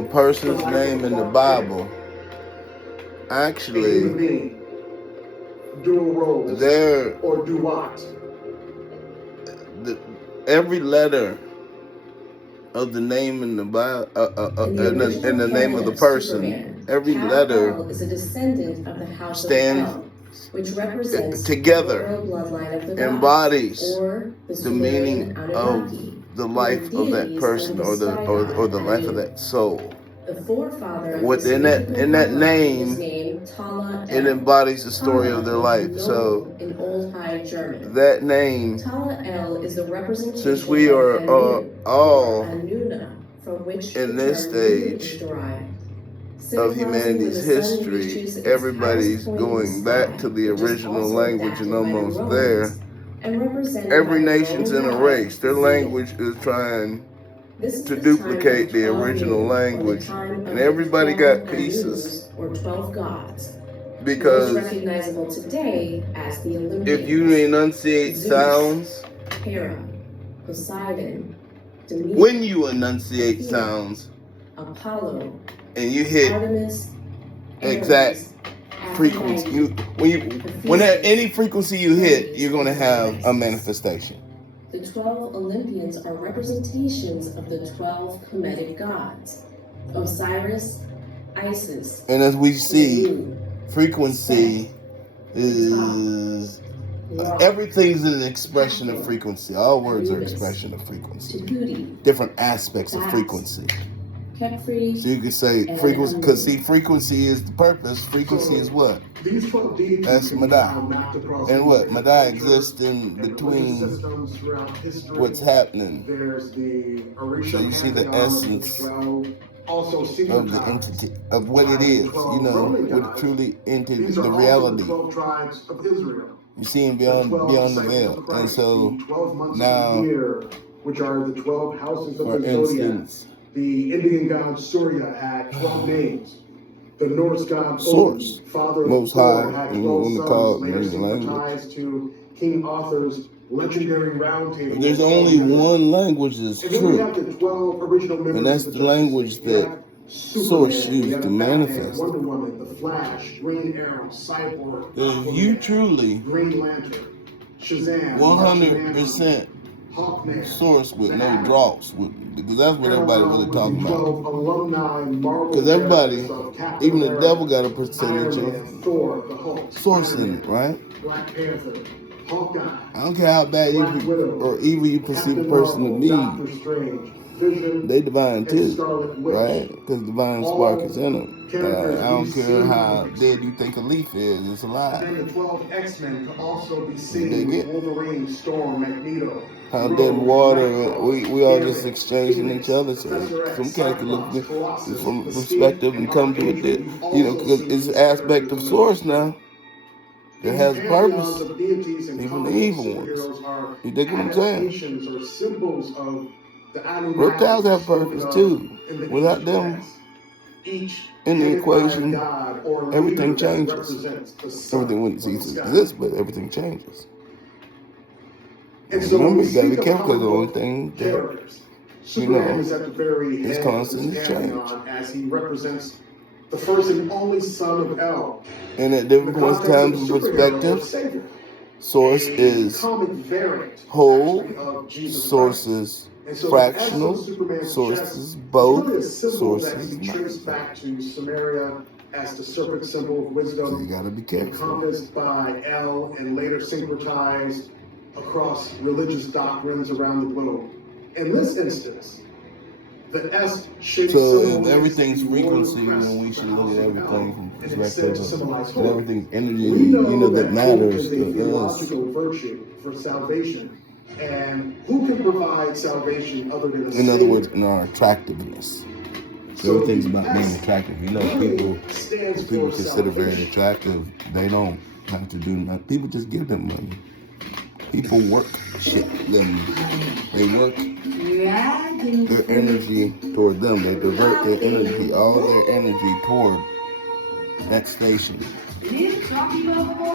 a person's name in the Bible, actually, dual roles, there, or do what? Every letter of the name in the Bible, in the name of the person, every letter is a descendant of the house stands of El, which represents together, the royal bloodline of the gods, embodies or the meaning of the life of that person, or the life of that soul. The forefather Within that name, Tala it El. embodies the story of their life. So in Old High German, that name, Tala El is the representation since we are all Anuna, from which in the this term Nu is stage derived. of humanity's history, everybody's going back to the original language and almost there. Every nation's in a race. Their language is trying to duplicate the original language, and everybody got pieces. Or 12 gods. Because Recognizable today as the Olympians. If you enunciate Zeus, sounds, Hera, Poseidon, Demeter, when you enunciate sounds, Apollo, and you hit Artemis, exact frequency, when at any frequency you hit, you're going to have a manifestation. The 12 Olympians are representations of the 12 Kemetic gods: Osiris, Isis. And as we see, frequency is everything's an expression of frequency. All words are expression of frequency. Different aspects of frequency. So you can say frequency, because see, frequency is the purpose. Frequency is what? That's Madai. And what? Madai exists in between what's happening. So you see the essence of the entity, of what it is, what it truly into the reality. You see him beyond the veil. And so now, which are the 12 houses of for the zodiac. instance, The Indian god Surya had 12 names. The Norse god Source, Odin, father Most Thor, High, had and 12 we sons, call it later in the language. syncretized to King Arthur's legendary round table. There's only one language that's and then we true, have the 12 original members and that's of the Justice language League. that Source used to manifest. Wonder Woman, the Flash, Green Arrow, Cyborg, If you truly Green Lantern, Shazam, 100% Source with no drops, because that's what everybody really talking about. Because everybody, even the devil, got a percentage of Source in it, right? Black Panther, Hawkeye, I don't care how bad or evil you perceive a person to be. They divine too, right? Because divine spark is in them. I don't care how dead you think a leaf is, it's alive. And the 12 X-Men could also be seen with Wolverine, Storm, Magneto. How dead water, we all just exchanging each other. So some cat can look from perspective and come to it, because it's an aspect of Source now that has a purpose. Even the evil ones. You dig what I'm saying? Reptiles have purpose too. Without them in the equation, everything changes. Everything wouldn't cease to exist, but everything changes. And remember, you gotta be careful, because the only thing that, is constant change. As he represents the first and only son of El. And at different points, times, and perspective, Source is whole, Source is fractional, Sources both, Sources traced back to Samaria as the serpent symbol of wisdom. So you gotta be careful. Encompassed by El and later syncretized across religious doctrines around the globe. In this instance, the S-shaped so if everything's frequency, then we should look at everything from perspective and everything's energy, that matters to us. Virtue for salvation. And who can provide salvation other than a In other words, in our attractiveness. So everything's about being attractive. People consider very attractive, they don't have to do nothing. People just give them money. People work shit. They work their energy toward them. They divert their energy, all their energy toward that station.